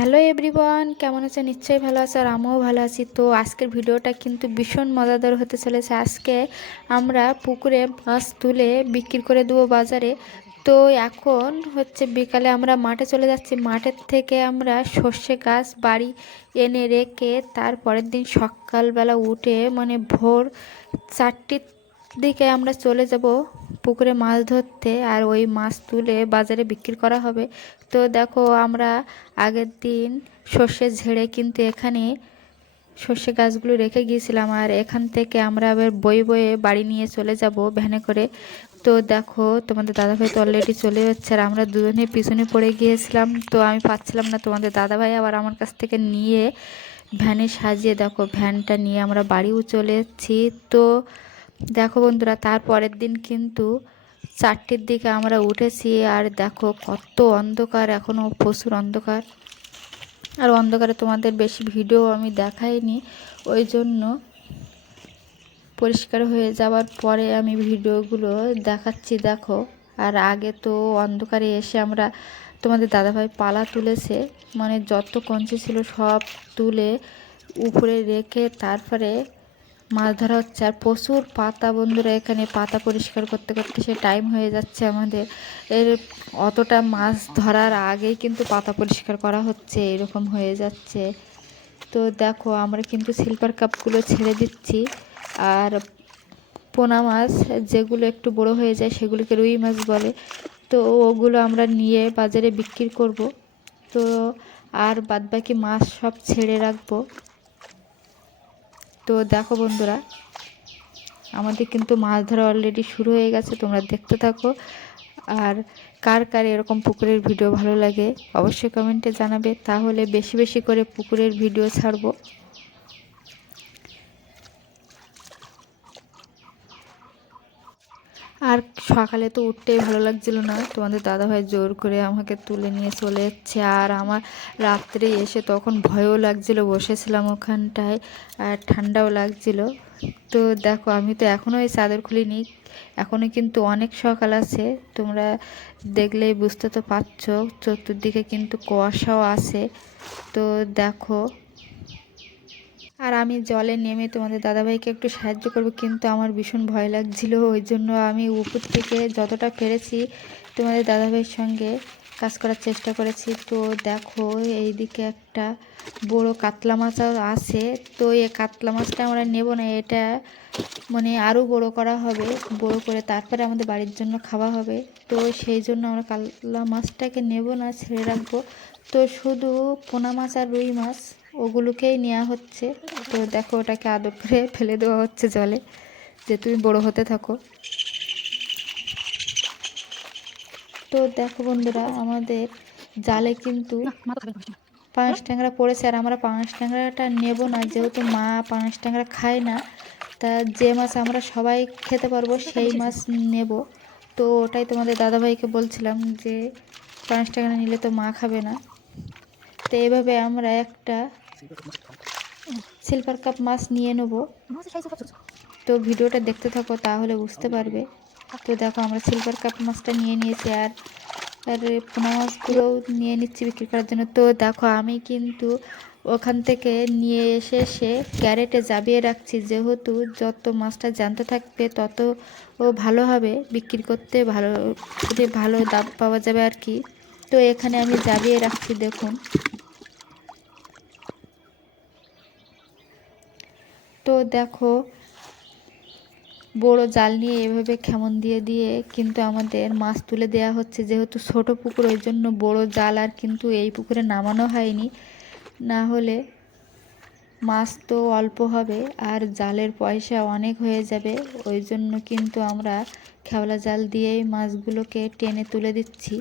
Hello everyone, কেমন আছে? নিশ্চয়ই ভালো আছে আর আমিও ভালো আছি। তো আজকের ভিডিওটা কিন্তু ভীষণ মজাদার হতে চলেছে। আজকে আমরা পুকুরে মাছ তুলে বিক্রি করে দেবো বাজারে। তো এখন হচ্ছে বিকালে আমরা মাঠে চলে যাচ্ছি। মাঠের থেকে আমরা সর্ষে গাছ বাড়ি এনে রেখে তারপরের দিন সকালবেলা উঠে মানে ভোর 4টের দিকে আমরা চলে যাব পুকুরে মাছ ধরতে, আর ওই মাছ তুলে বাজারে বিক্রি করা হবে। তো দেখো, আমরা আগের দিন সর্ষে ঝেড়ে কিন্তু এখানে সর্ষে গাছগুলো রেখে গিয়েছিলাম, আর এখান থেকে আমরা আবার বয়ে বয়ে বাড়ি নিয়ে চলে যাব ভ্যানে করে। তো দেখো, তোমাদের দাদাভাই তো অলরেডি চলে যাচ্ছে আর আমরা দুজনে পিছনে পড়ে গিয়েছিলাম। তো আমি পাচ্ছিলাম না, তোমাদের দাদাভাই আবার আমার কাছ থেকে নিয়ে ভ্যানে সাজিয়ে দেখো ভ্যানটা নিয়ে আমরা বাড়িও চলে এসেছি। তো দেখো বন্ধুরা, তারপরের দিন কিন্তু 4টের দিকে আমরা উঠেছি, আর দেখো কত অন্ধকার, এখনও প্রচুর অন্ধকার। আর অন্ধকারে তোমাদের বেশি ভিডিও আমি দেখাইনি, ওই জন্য পরিষ্কার হয়ে যাওয়ার পরে আমি ভিডিওগুলো দেখাচ্ছি দেখো। আর আগে তো অন্ধকারে এসে আমরা, তোমাদের দাদাভাই পালা তুলেছে, মানে যত কঞ্চি ছিল সব তুলে উপরে রেখে তারপরে মাছ ধরা হচ্ছে। আর প্রচুর পাতা বন্ধুরা, এখানে পাতা পরিষ্কার করতে করতে সে টাইম হয়ে যাচ্ছে আমাদের। এর অতটা মাছ ধরার আগেই কিন্তু পাতা পরিষ্কার করা হচ্ছে, এরকম হয়ে যাচ্ছে। তো দেখো, আমরা কিন্তু সিলভার কাপগুলো ছেড়ে দিচ্ছি, আর পোনা মাছ যেগুলো একটু বড় হয়ে যায় সেগুলোকে রুই মাছ বলে। তো ওগুলো আমরা নিয়ে বাজারে বিক্রি করব। তো আর বাদবাকি মাছ সব ছেড়ে রাখবো। তো দেখো বন্ধুরা, আমাদের কিন্তু মাছ ধরা অলরেডি শুরু হয়ে গেছে, তোমরা দেখতে থাকো। আর কার কার এরকম পুকুরের ভিডিও ভালো লাগে অবশ্যই কমেন্টে জানাবে, তাহলে বেশি বেশি করে পুকুরের ভিডিও ছাড়বো। আর সকালে তো উঠতেই ভালো লাগছিল না, তোমাদের দাদাভাই জোর করে আমাকে তুলে নিয়ে চলে যাচ্ছে। আর আমার রাত্রে এসে তখন ভয়ও লাগছিল, বসেছিলাম ওখানটায় আর ঠান্ডাও লাগছিল। তো দেখো, আমি তো এখনও এই চাদর খুলিনি, এখনও কিন্তু অনেক সকাল আছে, তোমরা দেখলেই বুঝতে তো পারছো। চতুর্দিকে কিন্তু কুয়াশাও আছে। তো দেখো, আর আমি জলে নেমে তোমাদের দাদাভাইকে একটু সাহায্য করব, কিন্তু আমার ভীষণ ভয় লাগছিল, ওই জন্য আমি উপর থেকে যতটা পেরেছি তোমাদের দাদাভাইয়ের সঙ্গে কাজ করার চেষ্টা করেছি। তো দেখো, এইদিকে একটা বড় কাতলা মাছও আছে। তো এই কাতলা মাছটা আমরা নেব না, এটা মানে আরও বড় করা হবে, বড় করে তারপরে আমাদের বাড়ির জন্য খাওয়া হবে। তো সেই জন্য আমরা কাতলা মাছটাকে নেব না, ছেড়ে রাখবো। তো শুধু পোনা মাছ আর রুই মাছ ওগুলোকেই নেওয়া হচ্ছে। তো দেখো, ওটাকে আদর করে ফেলে দেওয়া হচ্ছে জলে, যে তুমি বড় হতে থাকো। তো দেখো বন্ধুরা, আমাদের জালে কিন্তু পাঙাশ ট্যাংরা পড়েছে, আর আমরা পাঙাশ ট্যাংরাটা নেব না, যেহেতু মা পাঙাশ ট্যাংরা খায় না। তা যে মাছ আমরা সবাই খেতে পারবো সেই মাছ নেব। তো ওটাই তোমাদের দাদাভাইকে বলছিলাম যে পাঙাশ ট্যাংরা নিলে তো মা খাবে না। তো এভাবে আমরা একটা সিলভার কাপ মাছ নিয়ে নেব। তো ভিডিওটা দেখতে থাকো, তাহলে বুঝতে পারবে। তো দেখো, আমরা সিলভার কাপ মাছটা নিয়ে নিয়েছি, আর আর পোনা মাছগুলোও নিয়ে নিচ্ছি বিক্রি করার জন্য। তো দেখো, আমি কিন্তু ওখান থেকে নিয়ে এসে ক্যারেটে জাবিয়ে রাখছি, যেহেতু যত মাছটা জানতে থাকবে তত ও ভালো হবে বিক্রি করতে, ভালো ভালো দাম পাওয়া যাবে আর কি। তো এখানে আমি জাবিয়ে রাখছি দেখুন। তো দেখো, বড় জাল নিয়ে এভাবে খেমন দিয়ে দিয়ে কিন্তু আমাদের মাছ তুলে দেওয়া হচ্ছে, যেহেতু ছোট পুকুর ওই জন্য বড় জাল আর কিন্তু এই পুকুরে নামানো হয়নি, না হলে মাছ তো অল্প হবে আর জালের পয়সা অনেক হয়ে যাবে। ওই জন্য কিন্তু আমরা খেওলা জাল দিয়েই মাছগুলোকে টেনে তুলে দিচ্ছি।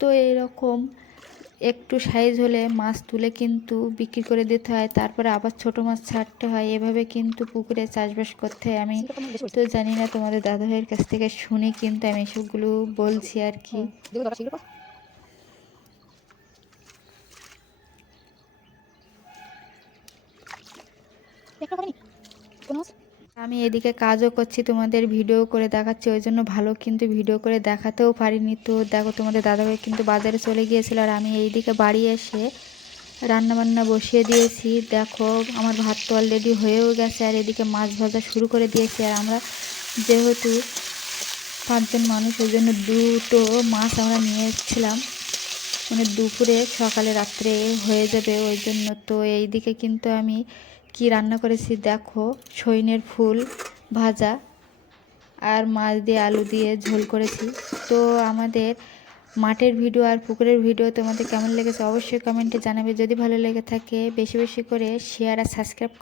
তো এরকম একটু সাইজ হলে মাছ তুলে কিন্তু বিক্রি করে দিতে হয়, তারপরে আবার ছোট মাছ ছাড়তে হয়, এভাবে কিন্তু পুকুরে চাষবাস করতে হয়। আমি তো জানি না, তোমাদের দাদাভাইয়ের কাছ থেকে শুনে কিন্তু আমি এসবগুলো বলছি আর কি। আমি এদিকে কাজও করছি, তোমাদের ভিডিও করে দেখাচ্ছি, ওই জন্য ভালো কিন্তু ভিডিও করে দেখাতেও পারিনি। তো দেখো তোমাদের দাদাভাই কিন্তু বাজারে চলে গিয়েছিল, আর আমি এইদিকে বাড়ি এসে রান্না বান্না বসিয়ে দিয়েছি। দেখো আমার ভাত তো অলরেডি হয়েও গেছে, আর এদিকে মাছ ভাজা শুরু করে দিয়েছি। আর আমরা যেহেতু 5জন মানুষ, ওই জন্য 2টো মাছ আমরা নিয়ে এসেছিলাম, মানে দুপুরে সকালে রাত্রে হয়ে যাবে ওই জন্য। তো এইদিকে কিন্তু আমি কি রান্না করেছি দেখো, সইনের ফুল ভাজা আর মাছ দিয়ে আলু দিয়ে ঝোল করেছি। তো আমাদের মাঠের ভিডিও আর পুকুরের ভিডিও তোমাদের কেমন লেগেছে অবশ্যই কমেন্টে জানাবে। যদি ভালো লেগে থাকে বেশি বেশি করে শেয়ার আর সাবস্ক্রাইব করে